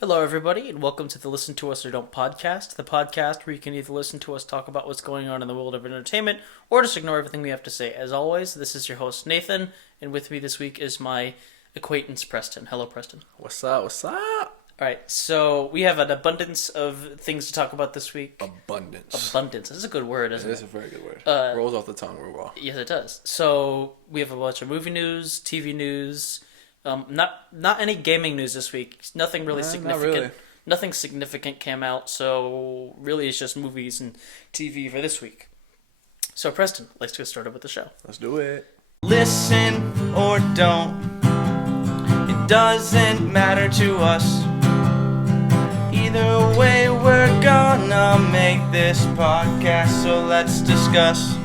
Hello, everybody, and welcome to the Listen to Us or Don't podcast, the podcast where you can either listen to us talk about what's going on in the world of entertainment or just ignore everything we have to say. As always, this is your host, Nathan, and with me this week is my acquaintance, Preston. Hello, Preston. What's up? What's up? All right, so we have an abundance of things to talk about this week. Abundance. Abundance. This is a good word, isn't it? It is a very good word. Uh, Rolls off the tongue real well. Yes, it does. So we have a bunch of movie news, TV news, not any gaming news this week. Nothing really significant. Not really. Nothing significant came out, so really it's just movies and TV for this week. So Preston, let's get started with the show. Let's do it. Listen or don't, it doesn't matter to us. Either way, we're gonna make this podcast, so let's discuss.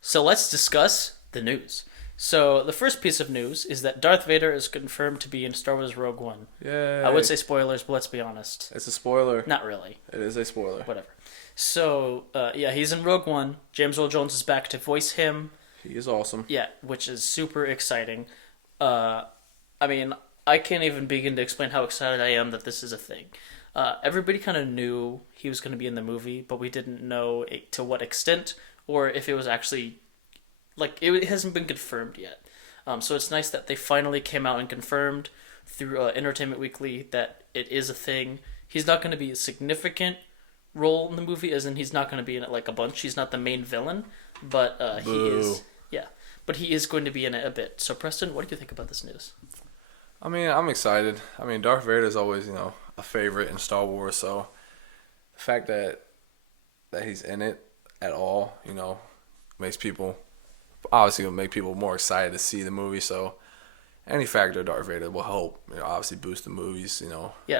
So let's discuss the news. So the first piece of news is that Darth Vader is confirmed to be in Star Wars Rogue One. Yeah. I would say spoilers, but let's be honest. It's a spoiler. Not really. It is a spoiler. Whatever. So, he's in Rogue One. James Earl Jones is back to voice him. He is awesome. Yeah, which is super exciting. I can't even begin to explain how excited I am that this is a thing. Everybody kind of knew he was going to be in the movie, but we didn't know to what extent or if it was actually... it hasn't been confirmed yet. So it's nice that they finally came out and confirmed through Entertainment Weekly that it is a thing. He's not going to be a significant role in the movie, as in he's not going to be in it like a bunch. He's not the main villain, but he is. Yeah, but he is going to be in it a bit. So Preston, what do you think about this news? I mean, I'm excited. I mean, Darth Vader is always, a favorite in Star Wars, so the fact that he's in it at all, makes people... Obviously, it'll make people more excited to see the movie. So, any factor of Darth Vader will help, obviously boost the movie's,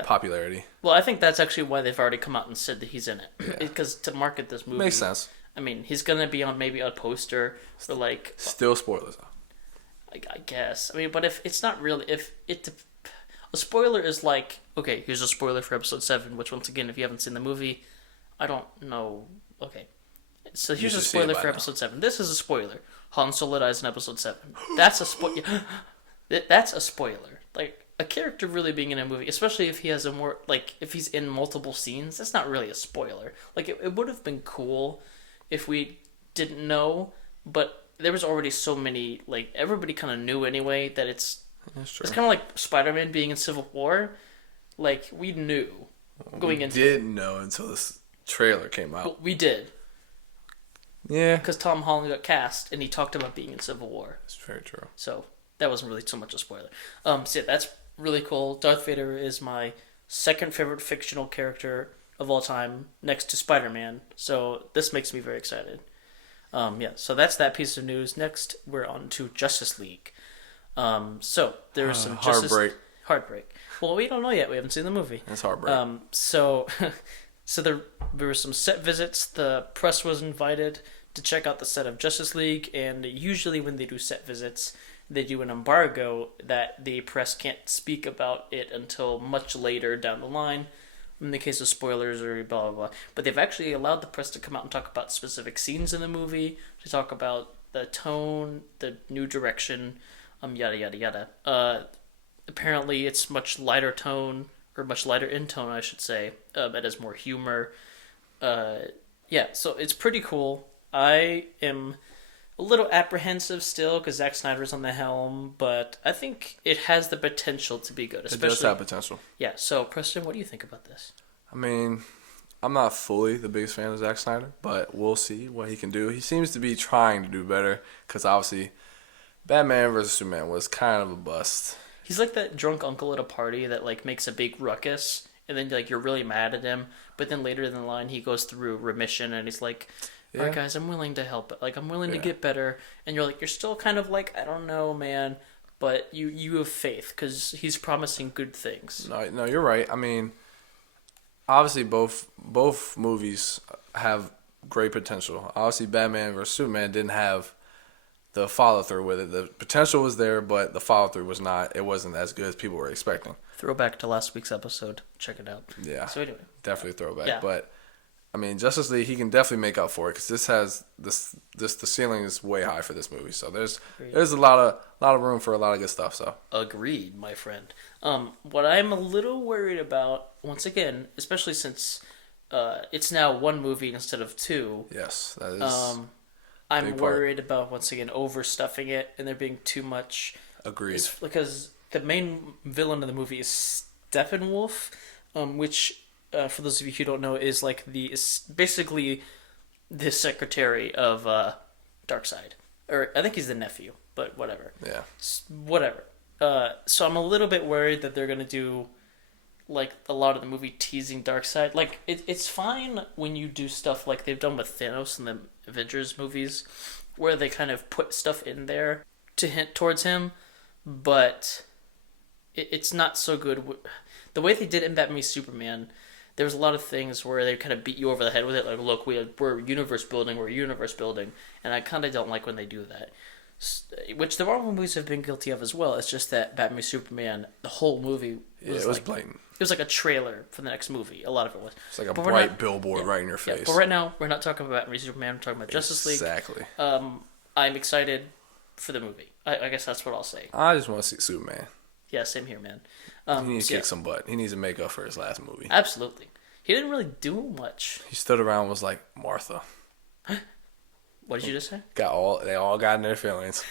popularity. Well, I think that's actually why they've already come out and said that he's in it, because to market this movie Makes sense. I mean, he's gonna be on maybe a poster or Still spoilers though. I guess. I mean, but if it's not really, a spoiler is okay, here's a spoiler for Episode 7, which once again, if you haven't seen the movie, I don't know. Okay, so here's a spoiler for Episode 7. This is a spoiler. Han Solo dies in Episode 7. That's a spoiler. That's a spoiler. A character really being in a movie, especially if he has if he's in multiple scenes, that's not really a spoiler. It would have been cool if we didn't know, but there was already so many, everybody kind of knew anyway that it's... That's true. It's kind of like Spider-Man being in Civil War. We knew going into it. We didn't know until this trailer came out. But we did. Yeah. Because Tom Holland got cast, and he talked about being in Civil War. That's very true. So, that wasn't really so much a spoiler. That's really cool. Darth Vader is my second favorite fictional character of all time, next to Spider-Man. So, this makes me very excited. So that's that piece of news. Next, we're on to Justice League. So, there's some Heartbreak. Well, we don't know yet. We haven't seen the movie. It's heartbreak. So there were some set visits. The press was invited to check out the set of Justice League, and usually when they do set visits, they do an embargo that the press can't speak about it until much later down the line, in the case of spoilers or blah, blah, blah. But they've actually allowed the press to come out and talk about specific scenes in the movie, to talk about the tone, the new direction, yada, yada, yada. Apparently it's much lighter tone, or much lighter in tone, I should say. It has more humor. So it's pretty cool. I am a little apprehensive still because Zack Snyder's on the helm, but I think it has the potential to be good. It does have potential. Yeah, so Preston, what do you think about this? I mean, I'm not fully the biggest fan of Zack Snyder, but we'll see what he can do. He seems to be trying to do better because obviously Batman vs. Superman was kind of a bust. He's like that drunk uncle at a party that makes a big ruckus, and then you're really mad at him, but then later in the line he goes through remission and he's like, all right, guys, I'm willing to help. I'm willing to get better. And you're still kind of I don't know, man. But you have faith because he's promising good things. No, you're right. I mean, obviously both movies have great potential. Obviously, Batman vs. Superman didn't have the follow through with it. The potential was there, but the follow through was not. It wasn't as good as people were expecting. Throwback to last week's episode. Check it out. Yeah. So anyway, definitely throwback. Yeah. But I mean, Justice League, he can definitely make up for it because this has the ceiling is way high for this movie. So there's a lot of room for a lot of good stuff. So Agreed, my friend. What I'm a little worried about, once again, especially since it's now one movie instead of two. yes, that is I'm big part. worried about once again overstuffing it and there being too much. Agreed. It's because the main villain of the movie is Steppenwolf, which, for those of you who don't know, is like basically the secretary of Darkseid, or I think he's the nephew, but whatever. Yeah. Whatever. So I'm a little bit worried that they're gonna do like a lot of the movie teasing Darkseid. Like it's fine when you do stuff like they've done with Thanos in the Avengers movies, where they kind of put stuff in there to hint towards him, but it's not so good. The way they did in Batman v Superman, there was a lot of things where they kind of beat you over the head with it. Like, look, we're universe building, and I kind of don't like when they do that. Which the Marvel movies have been guilty of as well. It's just that Batman v Superman, the whole movie was, it was like, blatant. It was like a trailer for the next movie. A lot of it was. It's like a But bright billboard right in your face. But right now, we're not talking about Batman v Superman. We're talking about Justice League. Exactly. I'm excited for the movie. I guess that's what I'll say. I just want to see Superman. Yeah, same here, man. He needs to kick some butt. He needs to make up for his last movie. Absolutely. He didn't really do much. He stood around and was like, Martha. What did you just say? They all got in their feelings.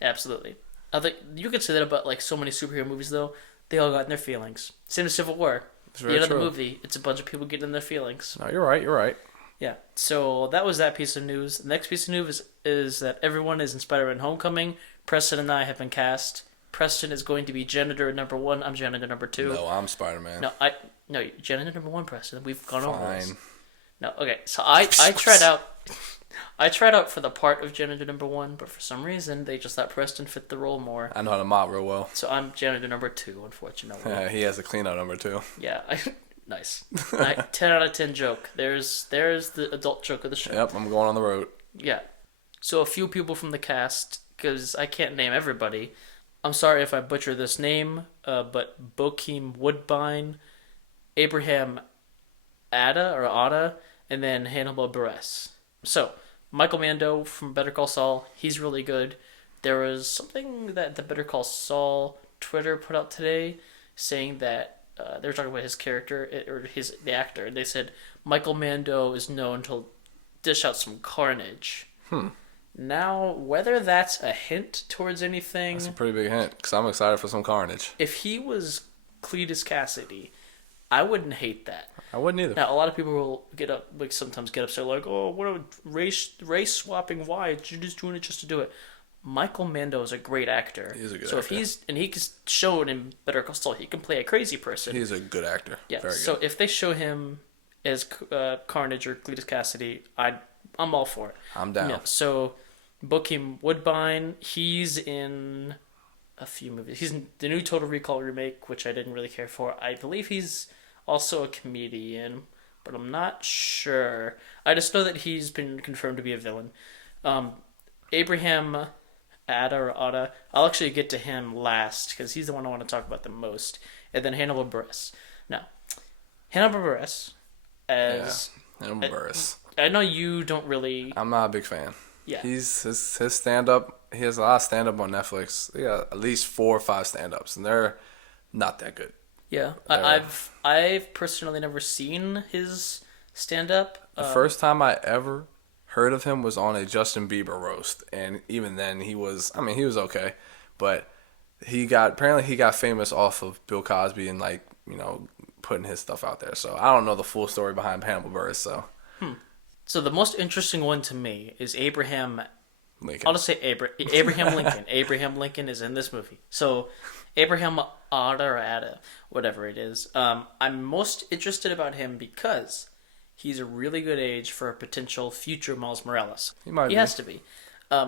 Absolutely. I think you could say that about like so many superhero movies, though. They all got in their feelings. Same as Civil War. It's The very end of the true. movie, it's a bunch of people getting in their feelings. No, you're right. Yeah. So that was that piece of news. The next piece of news is that everyone is in Spider-Man: Homecoming. Preston and I have been cast. Preston is going to be janitor number 1. I'm janitor number 2. No, I'm Spider-Man. No, janitor number 1, Preston. We've gone over this. Fine. No, okay. So I tried out. I tried out for the part of janitor number 1, but for some reason they just thought Preston fit the role more. I know how to mop real well. So I'm janitor number 2, unfortunately. He has a clean out number 2. Yeah, nice. 10 out of 10 joke. There's the adult joke of the show. Yep, I'm going on the road. Yeah. So a few people from the cast, because I can't name everybody. I'm sorry if I butcher this name, but Bokeem Woodbine, Abraham Ada, and then Hannibal Buress. So, Michael Mando from Better Call Saul, he's really good. There was something that the Better Call Saul Twitter put out today saying that they were talking about his character, or the actor, and they said Michael Mando is known to dish out some carnage. Now, whether that's a hint towards anything... That's a pretty big hint, because I'm excited for some carnage. If he was Cletus Cassidy, I wouldn't hate that. I wouldn't either. Now, a lot of people will sometimes get upset, like, oh, what a race swapping, why? You're just doing it just to do it. Michael Mando is a great actor. He is a good actor. actor. He's shown in Better Call Saul, he can play a crazy person. He's a good actor. Yeah, Very good. so if they show him as Carnage or Cletus Cassidy, I'm all for it. I'm down. Yeah, so Bokeem Woodbine, he's in a few movies. He's in the new Total Recall remake, which I didn't really care for. I believe he's also a comedian, but I'm not sure. I just know that he's been confirmed to be a villain. Abraham Ada, I'll actually get to him last, because he's the one I want to talk about the most. And then Hannibal Buress. Now, Hannibal Buress, Hannibal Buress. I know you don't really... I'm not a big fan. Yeah. He's his stand up. He has a lot of stand up on Netflix. He got at least 4 or 5 stand ups, and they're not that good. Yeah, I've personally never seen his stand up. The first time I ever heard of him was on a Justin Bieber roast, and even then he was okay, but he got famous off of Bill Cosby and putting his stuff out there. So I don't know the full story behind Hannibal Buress. So the most interesting one to me is Abraham Lincoln. I'll just say Abraham Lincoln. Abraham Lincoln is in this movie. So Abraham Ada, whatever it is. I'm most interested about him because he's a really good age for a potential future Miles Morales. He has to be.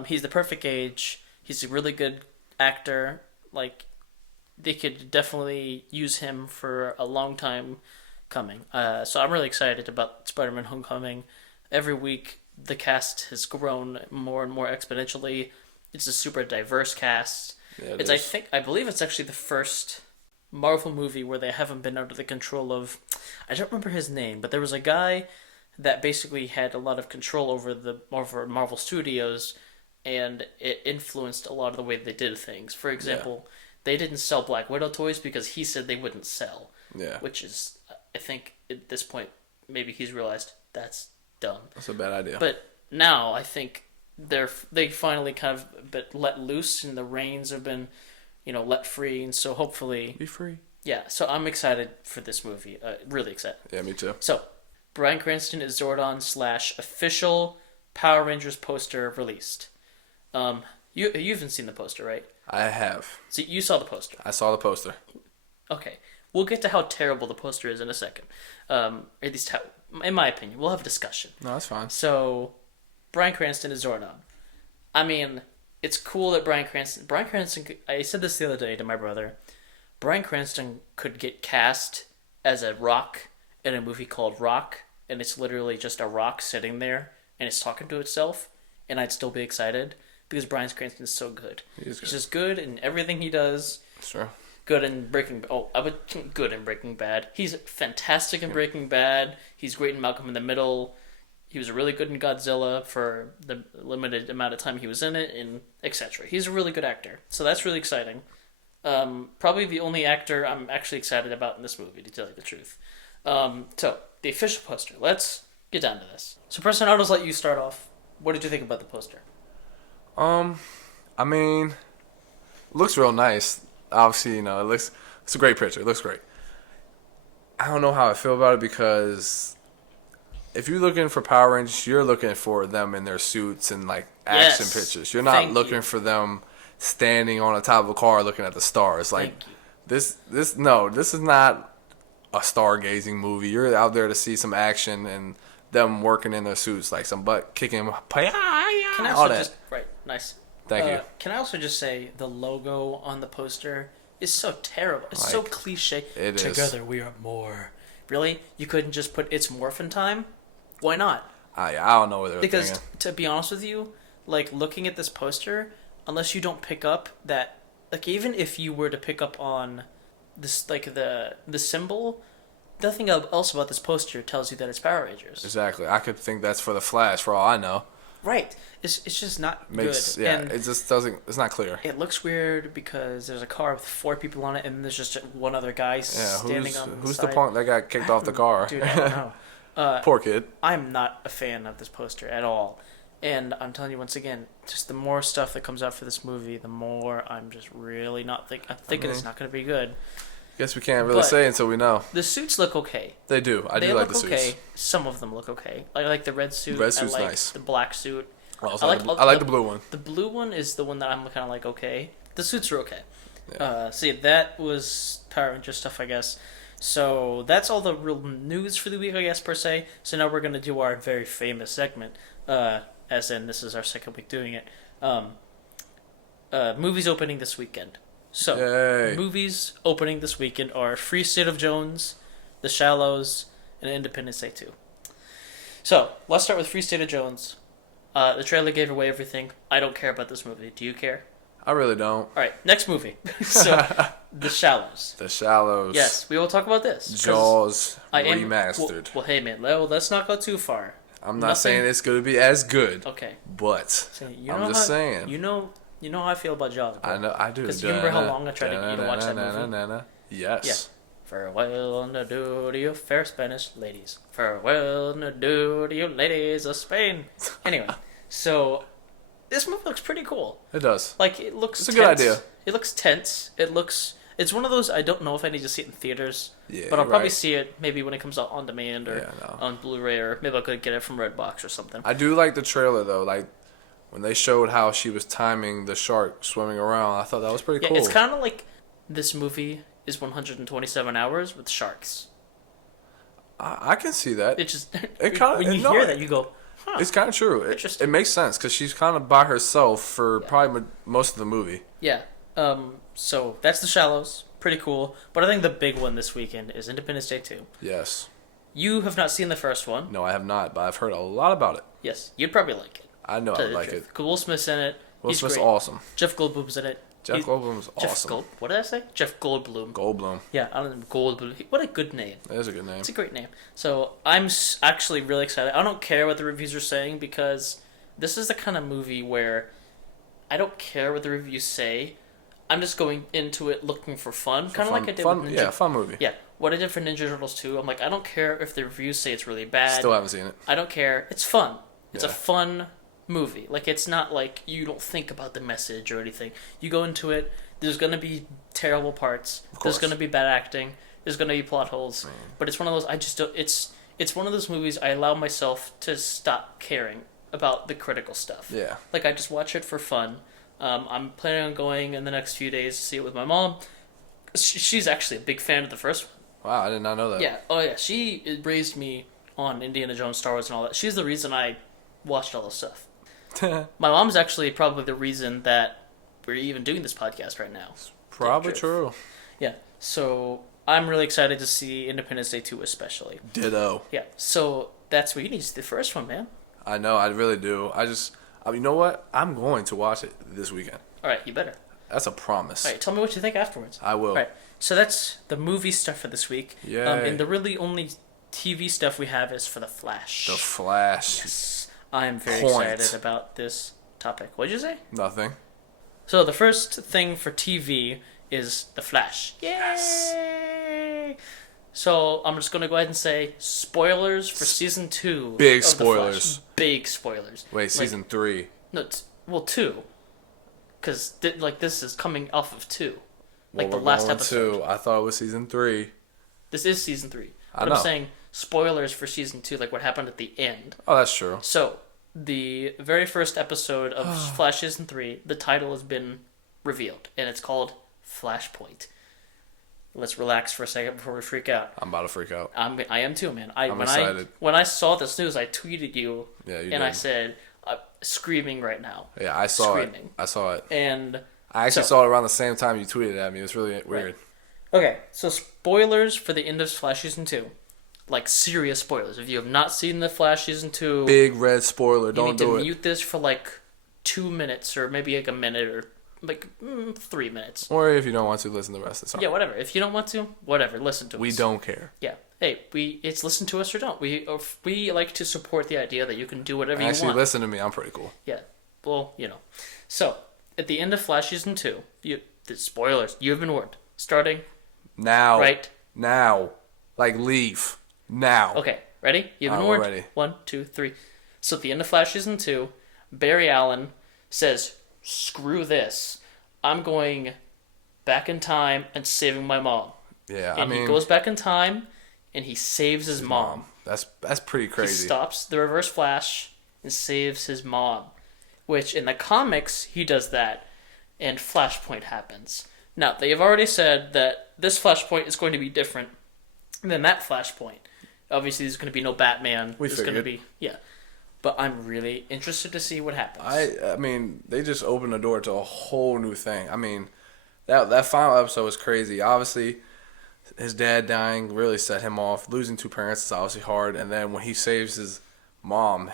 He's the perfect age. He's a really good actor. Like, they could definitely use him for a long time coming. So I'm really excited about Spider-Man: Homecoming. Every week, the cast has grown more and more exponentially. It's a super diverse cast. Yeah, I believe it's actually the first Marvel movie where they haven't been under the control of, I don't remember his name, but there was a guy that basically had a lot of control over Marvel Studios, and it influenced a lot of the way they did things. For example, they didn't sell Black Widow toys because he said they wouldn't sell. Yeah. Which is, I think, at this point, maybe he's realized that's dumb. That's a bad idea. But now I think they finally kind of been let loose, and the reins have been, let free, and so hopefully Be free. Yeah. So I'm excited for this movie. Really excited. Yeah, me too. So, Bryan Cranston is Zordon / official Power Rangers poster released. You haven't seen the poster, right? I have. So you saw the poster. I saw the poster. Okay. We'll get to how terrible the poster is in a second. At least, in my opinion. We'll have a discussion. No, that's fine. So, Bryan Cranston is Zordon. I mean, it's cool that Bryan Cranston... I said this the other day to my brother. Bryan Cranston could get cast as a rock in a movie called Rock, and it's literally just a rock sitting there, and it's talking to itself, and I'd still be excited, because Bryan Cranston is so good. He's just good in everything he does. Sure. Good in good in Breaking Bad. He's fantastic in Breaking Bad. He's great in Malcolm in the Middle. He was really good in Godzilla for the limited amount of time he was in it, and etc. He's a really good actor, so that's really exciting. Probably the only actor I'm actually excited about in this movie, to tell you the truth. So, the official poster. Let's get down to this. So, Preston, I'll just let you start off. What did you think about the poster? I mean, looks real nice. Obviously, it's a great picture. It looks great. I don't know how I feel about it, because if you're looking for Power Rangers, you're looking for them in their suits and like action pictures. You're not looking for them standing on the top of a car looking at the stars. Like this is not a stargazing movie. You're out there to see some action and them working in their suits, like some butt kicking. Can I also just nice. Thank you. Can I also just say the logo on the poster is so terrible. It's so cliche. It is. Together we are more. Really? You couldn't just put It's Morphin' Time? Why not? I don't know what they're thinking. Because to be honest with you, like looking at this poster, unless you don't pick up that, like even if you were to pick up on this, like the symbol, nothing else about this poster tells you that it's Power Rangers. Exactly. I could think that's for the Flash, for all I know. Right. It's just not good. Yeah, and it just doesn't. It's not clear. It looks weird because there's a car with 4 people on it, and there's just one other guy standing on the who's side. the punk that got kicked off the car? Dude, I don't know. Poor kid. I'm not a fan of this poster at all. And I'm telling you once again, just the more stuff that comes out for this movie, the more I'm just really not I'm thinking it's not going to be good. Guess we can't really say until we know. The suits look okay. They do. I do like the suits. Okay. Some of them look okay. I like the red suit. Red suit's I like nice. The black suit. I like the blue one. The blue one is the one that I'm kind of like, okay. The suits are okay. Yeah. That was Power Rangers stuff, I guess. So that's all the real news for the week, I guess, per se. So now we're going to do our very famous segment, as in this is our second week doing it. Movies opening this weekend. So, Yay. Movies opening this weekend are Free State of Jones, The Shallows, and Independence Day 2. So, let's start with Free State of Jones. The trailer gave away everything. I don't care about this movie. Do you care? I really don't. Alright, next movie. So, The Shallows. The Shallows. Yes, we will talk about this. Jaws remastered. Well, hey man, let's not go too far. I'm not saying it's going to be as good. Okay. But I'm just saying. You know how I feel about Jaws, bro. I know, I do. Because you remember how long I tried to get you to watch that movie? Yes. Yeah. Farewell and adieu to you fair Spanish ladies. Farewell and adieu to you ladies of Spain. Anyway, so this movie looks pretty cool. It does. Like, it looks It's a tense. good idea. It looks tense. It's one of those, I don't know if I need to see it in theaters. Yeah, but I'll probably right. see it maybe when it comes out on demand or on Blu-ray, or maybe I could get it from Redbox or something. I do like the trailer, though. Like, when they showed how she was timing the shark swimming around, I thought that was pretty cool. It's kind of like this movie is 127 hours with sharks. I can see that. It just, when you hear that, you go, huh. It's kind of true. It makes sense, because she's kind of by herself for probably most of the movie. Yeah. So that's The Shallows. Pretty cool. But I think the big one this weekend is Independence Day 2. Yes. You have not seen the first one. No, I have not, but I've heard a lot about it. Yes. You'd probably like it. I know I like it. Will Smith's in it. Will He's Smith's great. awesome. Jeff Goldblum's in it. Jeff Goldblum's awesome. What did I say? Jeff Goldblum. Goldblum. Yeah, I don't know, Goldblum. What a good name. That is a good name. It's a great name. So I'm actually really excited. I don't care what the reviews are saying because this is the kind of movie where I don't care what the reviews say. I'm just going into it looking for fun, kind of like I did with Ninja. Yeah, fun movie. Yeah, what I did for Ninja Turtles 2. I'm like, I don't care if the reviews say it's really bad. Still haven't seen it. I don't care. It's fun. It's a Yeah. fun movie. Like, it's not like you don't think about the message or anything. You go into it, there's going to be terrible parts. There's going to be bad acting. There's going to be plot holes. But it's one of those, I just don't, it's one of those movies I allow myself to stop caring about the critical stuff. Yeah. Like, I just watch it for fun. I'm planning on going in the next few days to see it with my mom. She's actually a big fan of the first one. Wow, I did not know that. Yeah. Oh, yeah. She raised me on Indiana Jones, Star Wars, and all that. She's the reason I watched all this stuff. My mom's actually probably the reason that we're even doing this podcast right now. Probably true. Yeah. So I'm really excited to see Independence Day 2 especially. Ditto. Yeah. So that's what you need to see the first one, man. I know, I really do. You know what? I'm going to watch it this weekend. All right, you better. That's a promise. All right, tell me what you think afterwards. I will. All right. So that's the movie stuff for this week. Yeah. And the really only TV stuff we have is for The Flash. The Flash. Yes. I'm very Point. excited about this topic. What did you say? Nothing. So the first thing for TV is The Flash. Yay! Yes. So I'm just going to go ahead and say spoilers for season 2. Big of The spoilers. Flash. Big spoilers. Wait, season 3. No, 2. Because this is coming off of 2. Like Well, the we're last going episode. 2. I thought it was season 3. This is season 3. I But know. I'm saying spoilers for season 2, like what happened at the end. Oh, that's true. So, the very first episode of Flash season 3, the title has been revealed, and it's called Flashpoint. Let's relax for a second before we freak out. I'm about to freak out. I am too, man. I'm excited. When I saw this news, I tweeted you, Yeah, you and did. I said, screaming right now. Yeah, I saw Screaming. it. I saw it. And I actually so- saw it around the same time you tweeted at me. It was really weird. okay, so spoilers for the end of Flash season 2. Like, serious spoilers. If you have not seen the Flash season 2, Big red spoiler. you Don't need do to it. mute this for like 2 minutes, or maybe like a minute, or like 3 minutes. Or if you don't want to, listen to the rest of the song. Yeah, whatever. If you don't want to, whatever. Listen to us. We don't care. Yeah. Hey, it's listen to us or don't. We like to support the idea that you can do whatever you Actually, want. listen to me. I'm pretty cool. Yeah. Well, So, at the end of Flash season 2, the spoilers. You have been warned. Starting Now. right. Now. Like, leave. Now. Okay. Ready? You've been We're warned. ready. 1, 2, 3. So at the end of Flash season 2, Barry Allen says, "Screw this. I'm going back in time and saving my mom." Yeah, And he goes back in time and he saves his mom. That's pretty He crazy. stops the Reverse Flash and saves his mom. Which, in the comics, he does that, and Flashpoint happens. Now, they have already said that this Flashpoint is going to be different than that Flashpoint. Obviously, there's going to be no Batman. We There's going to figured. be, But I'm really interested to see what happens. I mean, they just opened the door to a whole new thing. I mean, that final episode was crazy. Obviously, his dad dying really set him off. Losing 2 parents is obviously hard. And then when he saves his mom,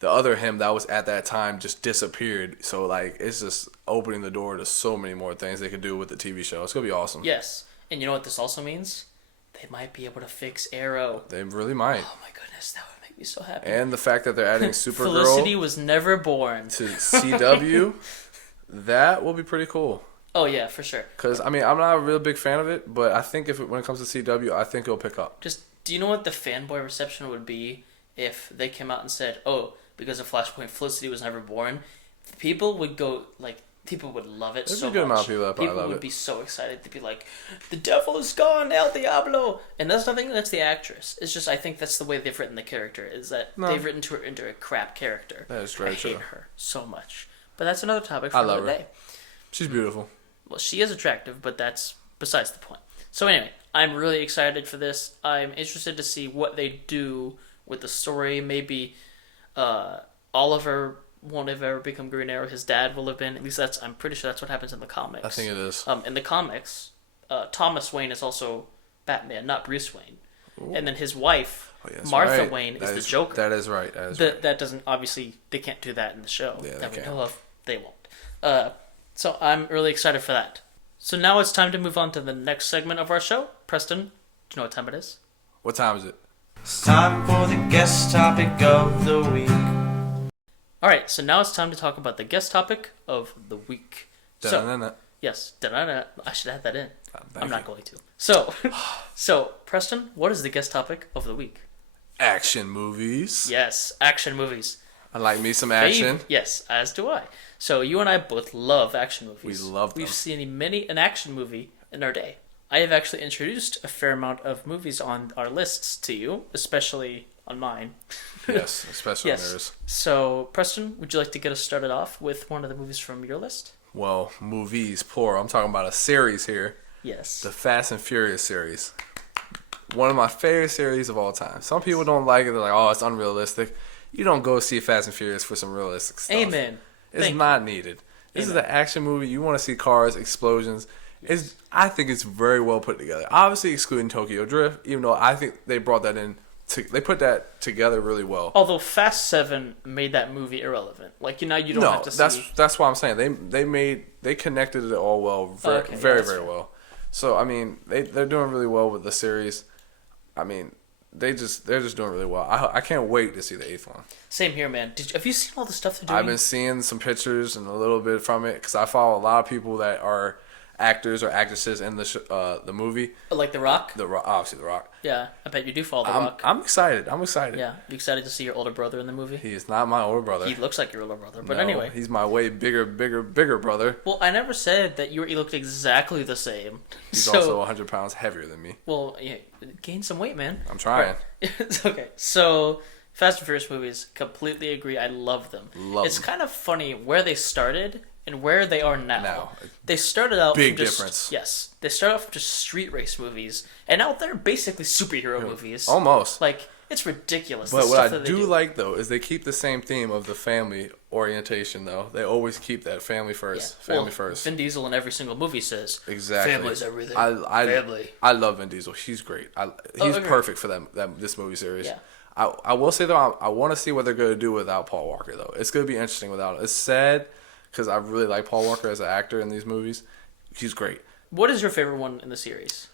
the other him that was at that time just disappeared. So, like, it's just opening the door to so many more things they could do with the TV show. It's going to be awesome. Yes. And you know what this also means? They might be able to fix Arrow. They really might. Oh my goodness, that would make me so happy. And the fact that they're adding Supergirl Felicity was never born. to CW, that will be pretty cool. Oh yeah, for sure. Because, I mean, I'm not a real big fan of it, but I think when it comes to CW, I think it'll pick up. Just, do you know what the fanboy reception would be if they came out and said, "Oh, because of Flashpoint, Felicity was never born"? People would go, like, people would love it There's so a good much. amount of people that probably love would it. be so excited. They'd be like, "The devil is gone, El Diablo!" And that's nothing against the actress. It's just, I think that's the way they've written the character, is that they've written her into a crap character. That is very I hate true. her so much. But that's another topic for I love another her. day. She's beautiful. Well, she is attractive, but that's besides the point. So anyway, I'm really excited for this. I'm interested to see what they do with the story. Maybe Oliver won't have ever become Green Arrow. His dad will have been. At least I'm pretty sure that's what happens in the comics. I think it is. In the comics, Thomas Wayne is also Batman, not Bruce Wayne. Ooh. And then his wife, Oh, yeah, that's Martha right. Wayne, That is the Joker. That is right. That is right. That doesn't, obviously, they can't do that in the show. Yeah, that they we can't. know of. They won't. So I'm really excited for that. So now it's time to move on to the next segment of our show. Preston, do you know what time it is? What time is it? It's time for the guest topic of the week. Alright, so now it's time to talk about the guest topic of the week. So, yes, I should add that in. I'm not going to. So, Preston, what is the guest topic of the week? Action movies. Yes, action movies. I like me some action. Yes, as do I. So you and I both love action movies. We love them. We've seen many an action movie in our day. I have actually introduced a fair amount of movies on our lists to you, especially on mine. Yes, especially on yours. So, Preston, would you like to get us started off with one of the movies from your list? Well, movies, poor. I'm talking about a series here. Yes. The Fast and Furious series. One of my favorite series of all time. Some people don't like it. They're like, oh, it's unrealistic. You don't go see Fast and Furious for some realistic stuff. Amen. It's not needed. This is an action movie. You want to see cars, explosions. I think it's very well put together. Obviously, excluding Tokyo Drift, even though I think they brought that in. They put that together really well. Although Fast 7 made that movie irrelevant. Like, you don't have to see... that's why I'm saying they connected it all well, very well. So I mean, they're doing really well with the series. I mean, they're just doing really well. I can't wait to see the 8th one. Same here, man. Have you seen all the stuff they're doing? I've been seeing some pictures and a little bit from it because I follow a lot of people that are actors or actresses in the movie. Like The Rock? Obviously The Rock. Yeah, I bet you do follow The Rock. I'm excited. Yeah, you excited to see your older brother in the movie? He is not my older brother. He looks like your older brother, but no, anyway. He's my way bigger brother. Well, I never said that you looked exactly the same. He's also 100 pounds heavier than me. Well, yeah, gain some weight, man. I'm trying. It's okay. So, Fast and Furious movies, completely agree. I love them. It's kind of funny where they started and where they are now. They started out big from just, difference. Yes, they started off from just street race movies, and now they're basically superhero movies. Almost. Like, it's ridiculous. But what I do like though is they keep the same theme of the family orientation though. They always keep that family first. Yeah. Family first. Vin Diesel in every single movie says exactly. Family's everything. Family. I love Vin Diesel. He's great. He's perfect for this movie series. Yeah. I will say though I want to see what they're going to do without Paul Walker though. It's going to be interesting without it. It's sad because I really like Paul Walker as an actor in these movies. He's great. What is your favorite one in the series?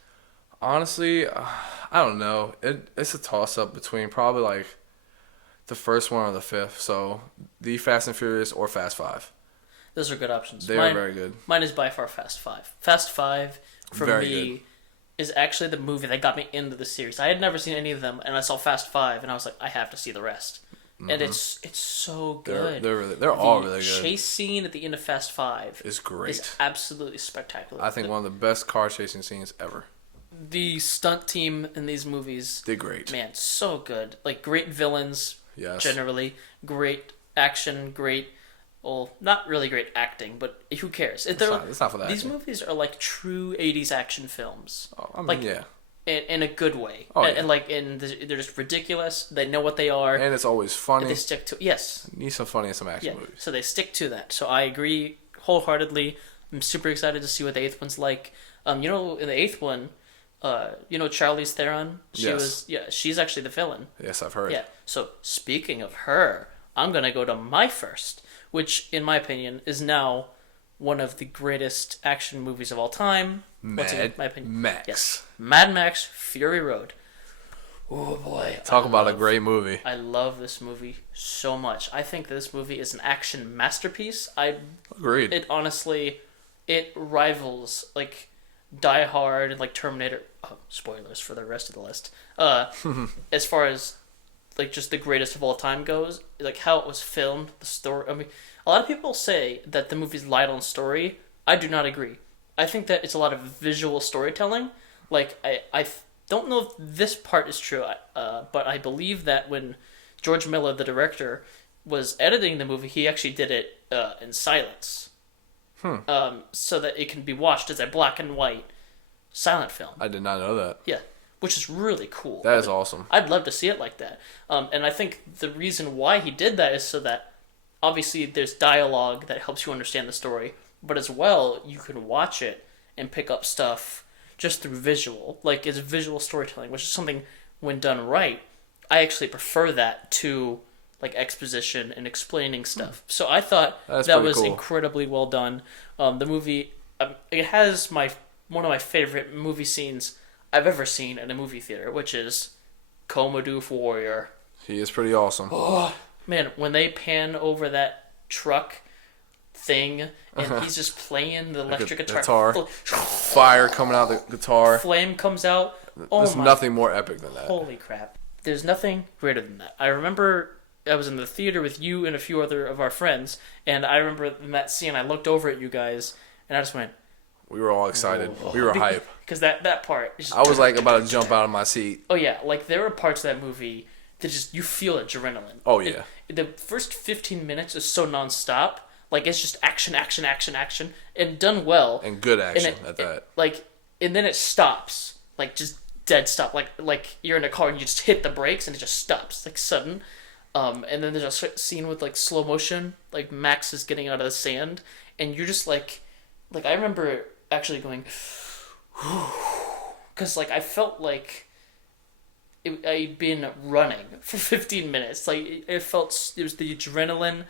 Honestly, I don't know. It's a toss-up between probably like the first one or the fifth. So, the Fast and Furious or Fast 5. Those are good options. They are very good. Mine is by far Fast 5. Fast 5, for very me, good. Is actually the movie that got me into the series. I had never seen any of them, and I saw Fast 5, and I was like, I have to see the rest. Mm-hmm. And it's so good. They're all really good. The chase scene at the end of Fast 5 is great. It's absolutely spectacular. I think one of the best car chasing scenes ever. The stunt team in these movies, they're great. Man, so good. Like, great villains, generally. Great action, well, not really great acting, but who cares? It's not for that. These movies are like true 80s action films. Oh, I mean, yeah. In a good way. Oh, and they're just ridiculous. They know what they are. And it's always funny. They stick to yes. Need some funny in some action movies. So they stick to that. So I agree wholeheartedly. I'm super excited to see what the 8th one's like. In the 8th one, Charlize Theron? She's actually the villain. Yes, I've heard. Yeah. So speaking of her, I'm going to go to my first, which in my opinion is now one of the greatest action movies of all time. Mad Max. Yes. Mad Max Fury Road. Oh boy. Talk about a great movie. I love this movie so much. I think this movie is an action masterpiece. Agreed. It rivals like Die Hard and like Terminator. Oh, spoilers for the rest of the list. As far as like just the greatest of all time goes, like how it was filmed, the story. I mean, a lot of people say that the movie's light on story. I do not agree. I think that it's a lot of visual storytelling. Like I don't know if this part is true, but I believe that when George Miller, the director, was editing the movie, he actually did it in silence. So that it can be watched as a black and white silent film. I did not know that. Yeah, which is really cool. That is awesome. I'd love to see it like that. And I think the reason why he did that is so that obviously there's dialogue that helps you understand the story, but as well you can watch it and pick up stuff just through visual. Like it's visual storytelling, which is something when done right, I actually prefer that to like exposition and explaining stuff. So I thought That's that pretty was cool. incredibly well done. The movie, it has one of my favorite movie scenes I've ever seen in a movie theater, which is Comadoof Warrior. He is pretty awesome. Oh man, when they pan over that truck thing and he's just playing the electric guitar. Fire coming out the guitar. Flame comes out. There's nothing more epic than that. Holy crap. There's nothing greater than that. I remember I was in the theater with you and a few other of our friends, and I remember in that scene I looked over at you guys and I just went, We were all excited. We were hype. because that part is just, I was like about to jump out of my seat. oh yeah, like there are parts of that movie that just you feel adrenaline. Oh yeah. The first 15 minutes is so nonstop. Like it's just action, action, action, action, and done well. And good action And at that. And then it stops, like just dead stop. Like you're in a car and you just hit the brakes and it just stops, like sudden. And then there's a scene with like slow motion, like Max is getting out of the sand, and you're just like I remember actually going, because like I felt like I'd been running for 15 minutes. Like it was the adrenaline.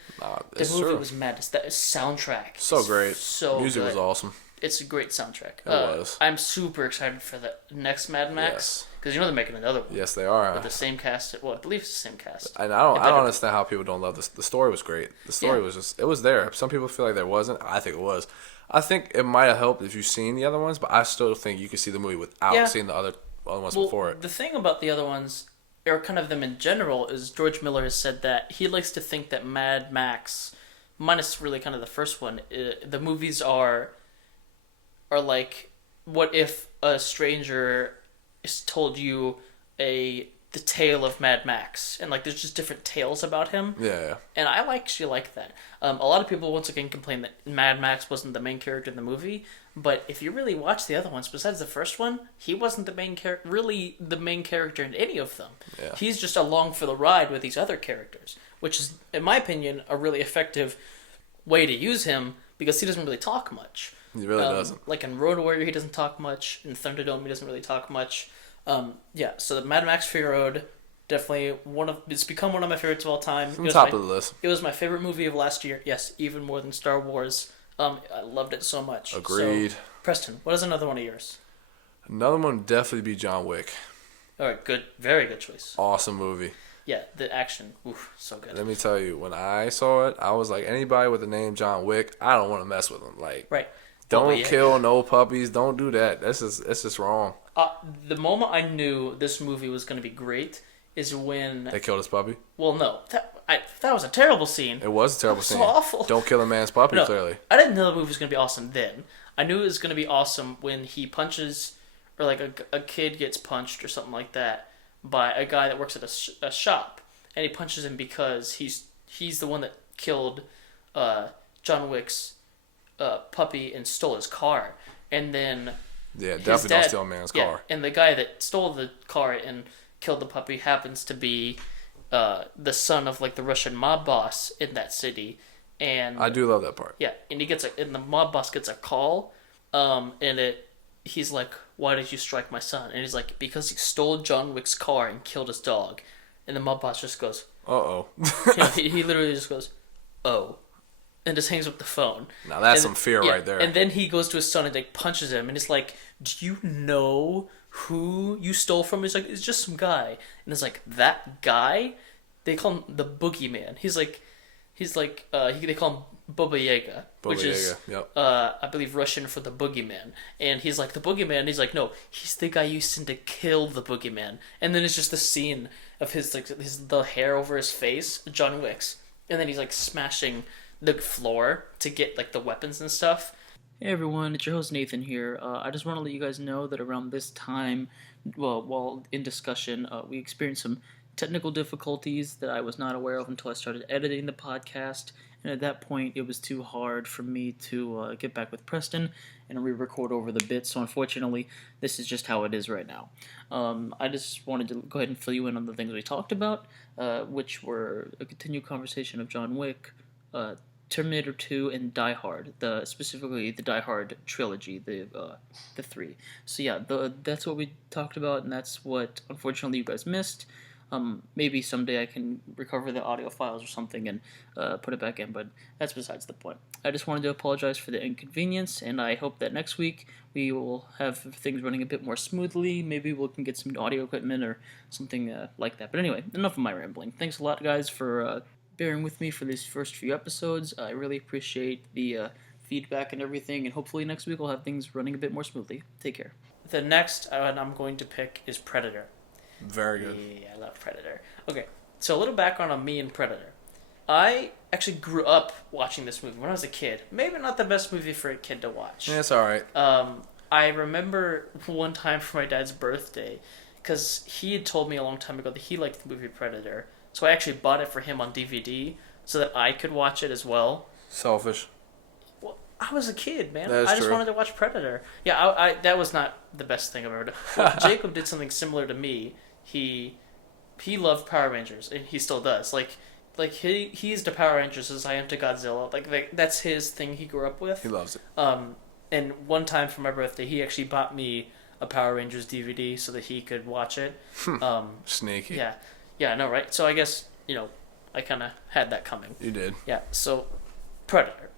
The movie was madness. That soundtrack, So is great. so Music good. was awesome. It's a great soundtrack. It was. I'm super excited for the next Mad Max because you know they're making another one. Yes, they are. With the same cast. Well, I believe it's the same cast. And I don't understand how people don't love this. The story was great. The story was just, it was there. Some people feel like there wasn't. I think it was. I think it might have helped if you've seen the other ones, but I still think you could see the movie without seeing the other ones before it. The thing about the other ones, or kind of them in general, is George Miller has said that he likes to think that Mad Max, minus really kind of the first one, the movies are like, what if a stranger told you the tale of Mad Max, and like there's just different tales about him. Yeah. And I actually like that. A lot of people once again complain that Mad Max wasn't the main character in the movie, but if you really watch the other ones, besides the first one, he wasn't the main character in any of them. Yeah. He's just along for the ride with these other characters, which is, in my opinion, a really effective way to use him because he doesn't really talk much. He really doesn't. Like in Road Warrior, he doesn't talk much. In Thunderdome, he doesn't really talk much. So the Mad Max Fury Road, definitely it's become one of my favorites of all time. On top of the list. It was my favorite movie of last year. Yes, even more than Star Wars. I loved it so much. Agreed. So, Preston, what is another one of yours? Another one would definitely be John Wick. All right, good, very good choice. Awesome movie. Yeah, the action, so good. Let me tell you, when I saw it, I was like, anybody with the name John Wick, I don't want to mess with him. Like, right. Don't kill no puppies. Don't do that. That's just wrong. The moment I knew this movie was going to be great is when they killed his puppy. Well, no, that was a terrible scene. It was a terrible scene. So awful. Don't kill a man's puppy. No, clearly, I didn't know the movie was going to be awesome then. I knew it was going to be awesome when he punches, or like a kid gets punched or something like that by a guy that works at a shop, and he punches him because he's the one that killed John Wick's puppy and stole his car, and then definitely don't steal a man's car. And the guy that stole the car and killed the puppy happens to be the son of like the Russian mob boss in that city, and I do love that part. Yeah, and the mob boss gets a call, he's like, "Why did you strike my son?" And he's like, "Because he stole John Wick's car and killed his dog," and the mob boss just goes, "Uh-oh." he literally just goes, "Oh." And just hangs up the phone. Now that's some fear right there. And then he goes to his son and like punches him, and it's like, "Do you know who you stole from?" He's like, "It's just some guy." And it's like, that guy, they call him the Boogeyman. They call him Baba Yaga, which is I believe Russian for the Boogeyman. And he's like, the Boogeyman. He's like, no, he's the guy you sent to kill the Boogeyman. And then it's just the scene of the hair over his face, John Wick's, and then he's like smashing the floor to get like the weapons and stuff. Hey everyone, it's your host Nathan here. I just want to let you guys know that around this time, while in discussion, we experienced some technical difficulties that I was not aware of until I started editing the podcast, and at that point it was too hard for me to get back with Preston and re-record over the bits, so unfortunately this is just how it is right now. I just wanted to go ahead and fill you in on the things we talked about, which were a continued conversation of John Wick, Terminator 2, and Die Hard, specifically the Die Hard trilogy, the three. So yeah, that's what we talked about, and that's what unfortunately you guys missed. Maybe someday I can recover the audio files or something and put it back in, but that's besides the point. I just wanted to apologize for the inconvenience, and I hope that next week we will have things running a bit more smoothly. Maybe we can get some audio equipment or something like that. But anyway, enough of my rambling. Thanks a lot, guys, for bearing with me for these first few episodes. I really appreciate the feedback and everything, and hopefully next week we'll have things running a bit more smoothly. Take care. The next one I'm going to pick is Predator. Very good. Yeah, I love Predator. Okay, so a little background on me and Predator. I actually grew up watching this movie when I was a kid. Maybe not the best movie for a kid to watch. Yeah, it's all right. I remember one time for my dad's birthday, because he had told me a long time ago that he liked the movie Predator. So I actually bought it for him on DVD so that I could watch it as well. Selfish. Well, I was a kid, man. That is I just true. wanted to watch Predator. Yeah, I that was not the best thing I've ever done. Well, Jacob did something similar to me. He loved Power Rangers, and he still does. Like he's to Power Rangers as I am to Godzilla. Like that's his thing he grew up with. He loves it. And one time for my birthday, he actually bought me a Power Rangers DVD so that he could watch it. Sneaky. Yeah, I know, right? So I guess, I kind of had that coming. You did. Yeah, so Predator.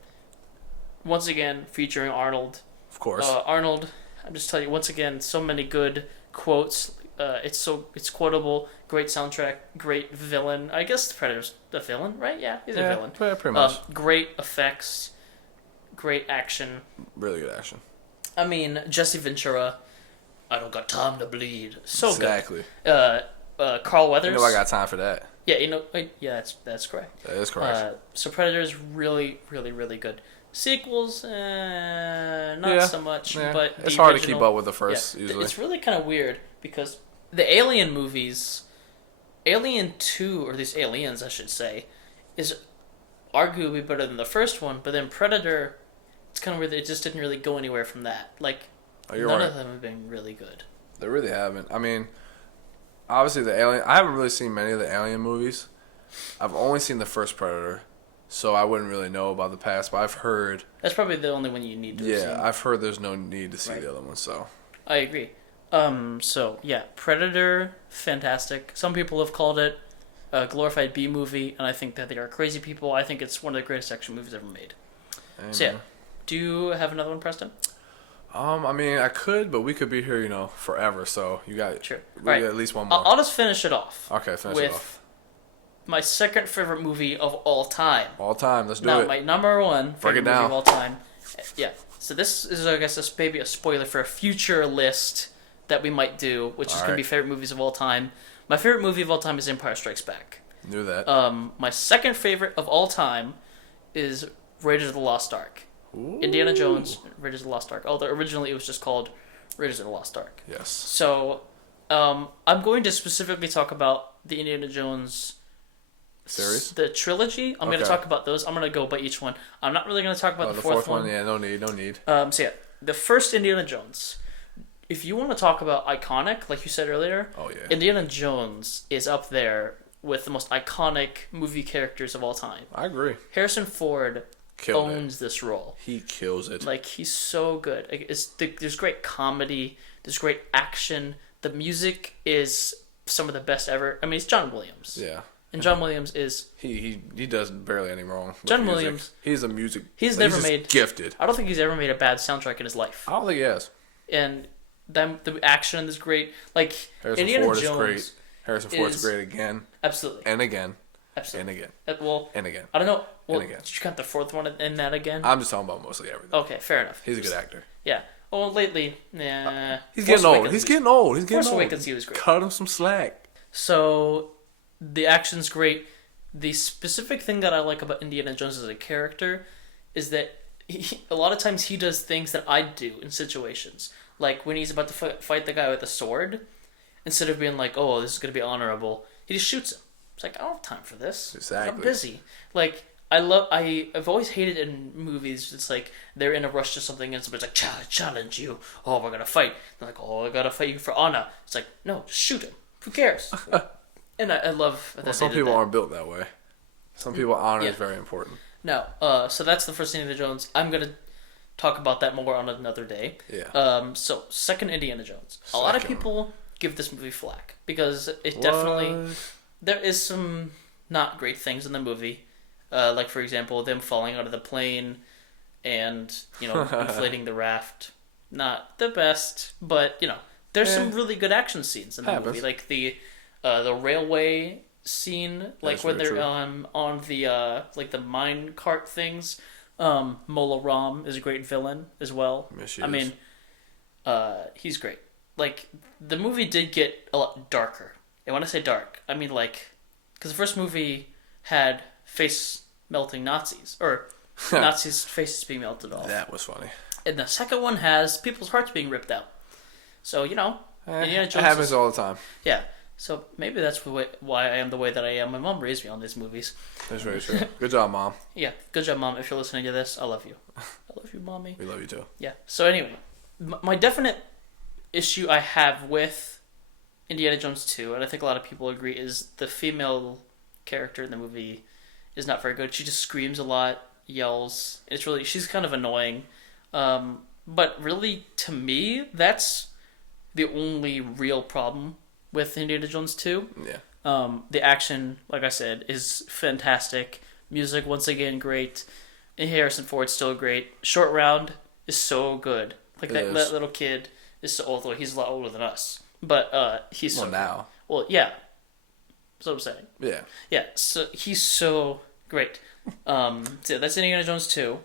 Once again, featuring Arnold. Of course. Arnold, I'm just telling you, once again, so many good quotes. It's quotable, great soundtrack, great villain. I guess Predator's the villain, right? Yeah, he's a villain. Pretty much. Great effects, great action. Really good action. I mean, Jesse Ventura, I don't got time to bleed. So exactly. good. Carl Weathers. I got time for that. Yeah, that's correct. That is correct. So Predator is really, really, really good. Sequels, not so much. Yeah. But it's the hard original, to keep up with the first. Usually, it's really kind of weird because the Alien movies, Alien 2, or these Aliens, I should say, is arguably better than the first one. But then Predator, it's kind of weird. It just didn't really go anywhere from that. Like, none right. of them have been really good. They really haven't. I mean, obviously the Alien. I haven't really seen many of the Alien movies. I've only seen the first Predator, so I wouldn't really know about the past. But I've heard. That's probably the only one you need to have seen. I've heard there's no need to see Right. the other one. So I agree. So yeah, Predator, fantastic. Some people have called it a glorified B movie, and I think that they are crazy people. I think it's one of the greatest action movies ever made. Amen. So yeah, do you have another one, Preston? I mean, I could, but we could be here, forever. So you got Sure. We Right. got at least one more. I'll just finish it off. Okay, finish with it off. my second favorite movie of all time. All time. Let's do Now, it. my number one Break favorite it movie down. of all time. Yeah. So this is, I guess, maybe a spoiler for a future list that we might do, which is going to Alright. be favorite movies of all time. My favorite movie of all time is Empire Strikes Back. Knew that. My second favorite of all time is Raiders of the Lost Ark. Ooh. Indiana Jones, Raiders of the Lost Ark. Although originally it was just called Raiders of the Lost Ark. Yes. So, I'm going to specifically talk about the Indiana Jones Series? the trilogy. I'm going to Okay. talk about those. I'm going to go by each one. I'm not really going to talk about The the fourth one. Yeah, no need. So yeah, the first Indiana Jones. If you want to talk about iconic, like you said earlier, Oh yeah. Indiana Jones is up there with the most iconic movie characters of all time. I agree. Harrison Ford Killed owns this role. He kills it. Like, he's so good. There's great comedy. There's great action. The music is some of the best ever. I mean, it's John Williams. Yeah. And John Williams is... He does barely any wrong. with John music. Williams- He's a music. He's like, never just made... gifted. I don't think he's ever made a bad soundtrack in his life. I don't think he has. And the action is great. Like, Harrison Indiana Ford Jones... is great. Harrison Ford's is- great again Absolutely. and again Absolutely. and again Well, and again. I don't know. Well, And again. did you count the fourth one in that again? I'm just talking about mostly everything. Okay, fair enough. He's a good actor. Yeah. Well, lately, nah. He's Force getting old. Awakens He's was- getting old. He's getting Force old. Awakens, he was great. Cut him some slack. So, the action's great. The specific thing that I like about Indiana Jones as a character is that a lot of times he does things that I do in situations. Like when he's about to fight the guy with the sword, instead of being like, oh, this is going to be honorable, he just shoots him. It's like, I don't have time for this. Exactly. I'm busy. Like, I've always hated in movies, it's like they're in a rush to something and somebody's like, challenge you. Oh, we're going to fight. They're like, oh, I got to fight you for honor. It's like, no, just shoot him. Who cares? And I love that Well, they some did people that. aren't built that way. Some people honor Yeah. is very important. No, so that's the first Indiana Jones. I'm going to talk about that more on another day. Yeah. So, second Indiana Jones. A lot of Second. people give this movie flack because it definitely What? there is some not great things in the movie, like for example them falling out of the plane and inflating the raft. Not the best, but there's some really good action scenes in the movie, like the railway scene, like That's when very they're true. on the like the mine cart things. Mola Ram is a great villain as well. Yes, she I is. mean, he's great. Like the movie did get a lot darker. And when I say dark, I mean like because the first movie had face melting Nazis or Nazis' faces being melted off. That was funny. And the second one has people's hearts being ripped out. So, Indiana It Jones happens is, all the time. yeah. So maybe that's why I am the way that I am. My mom raised me on these movies. That's very true. Good job, Mom. Yeah, good job, Mom. If you're listening to this, I love you. I love you, Mommy. We love you too. Yeah. So anyway, my definite issue I have with Indiana Jones 2, and I think a lot of people agree, is the female character in the movie is not very good. She just screams a lot, yells. She's kind of annoying. But really, to me, that's the only real problem with Indiana Jones 2. Yeah. The action, like I said, is fantastic. Music, once again, great. And Harrison Ford's still great. Short Round is so good. Like that little kid is so old. He's a lot older than us, but he's so now. good. Well, yeah. That's what I'm saying. Yeah. Yeah. So he's so great. So that's Indiana Jones 2.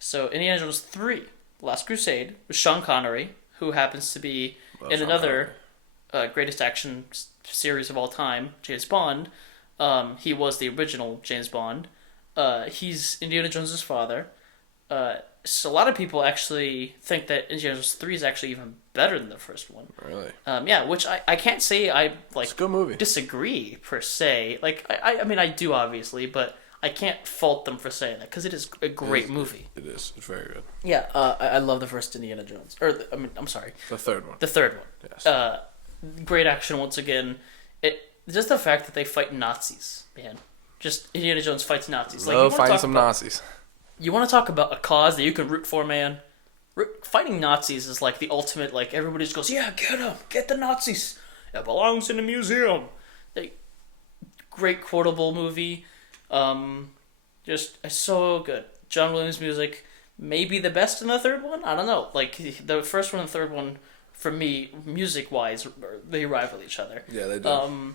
So Indiana Jones 3, Last Crusade, with Sean Connery, who happens to be in another greatest action series of all time, James Bond. He was the original James Bond. He's Indiana Jones' father. So a lot of people actually think that Indiana Jones 3 is actually even better than the first one. Really? Yeah, which I can't say I It's a good movie. disagree per se. Like I mean I do obviously, but I can't fault them for saying that because it is a great movie. It is. It's very good. Yeah, I love the first Indiana Jones. I'm sorry, The third one. the third one. Yes. Great action once again. Just the fact that they fight Nazis, man. Just Indiana Jones fights Nazis. Like, Love fighting some Nazis. You want to talk about a cause that you can root for, man? Fighting Nazis is like the ultimate. Like everybody just goes, yeah, get them, get the Nazis. It belongs in a museum. Great quotable movie. Just so good. John Williams music, maybe the best in the third one. I don't know. Like the first one and the third one, for me, music wise, they rival each other. Yeah, they do.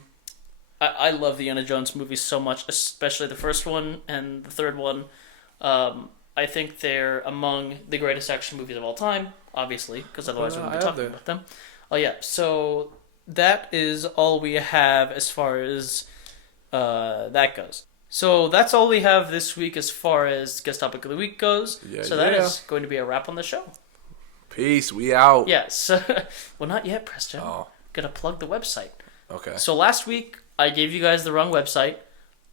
I love the Indiana Jones movies so much, especially the first one and the third one. I think they're among the greatest action movies of all time, obviously, because otherwise we wouldn't be talking about them. Oh yeah, so that is all we have as far as that goes. So that's all we have this week as far as guest topic of the week goes. So that is going to be a wrap on the show. Peace. We out. Yes. Well, not yet, Preston. Oh. Gonna plug the website. Okay. So last week I gave you guys the wrong website.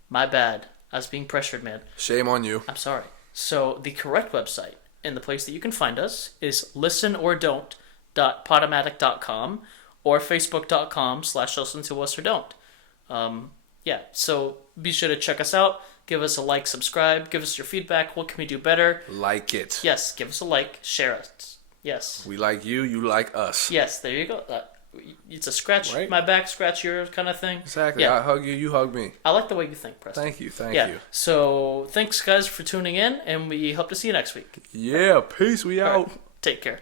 My bad. I was being pressured, man. Shame on you. I'm sorry. So the correct website and the place that you can find us is listenordon't.podomatic.com or facebook.com/listen-to-us-or-don't. Yeah, so be sure to check us out. Give us a like, subscribe. Give us your feedback. What can we do better? Like it. Yes, give us a like. Share it. Yes. We like you. You like us. Yes, there you go. It's a scratch my back, scratch yours kind of thing. Exactly. Yeah. I hug you. You hug me. I like the way you think, Preston. Thank you. Thank Yeah. you. So thanks, guys, for tuning in, and we hope to see you next week. Yeah. Peace. We out. All right, take care.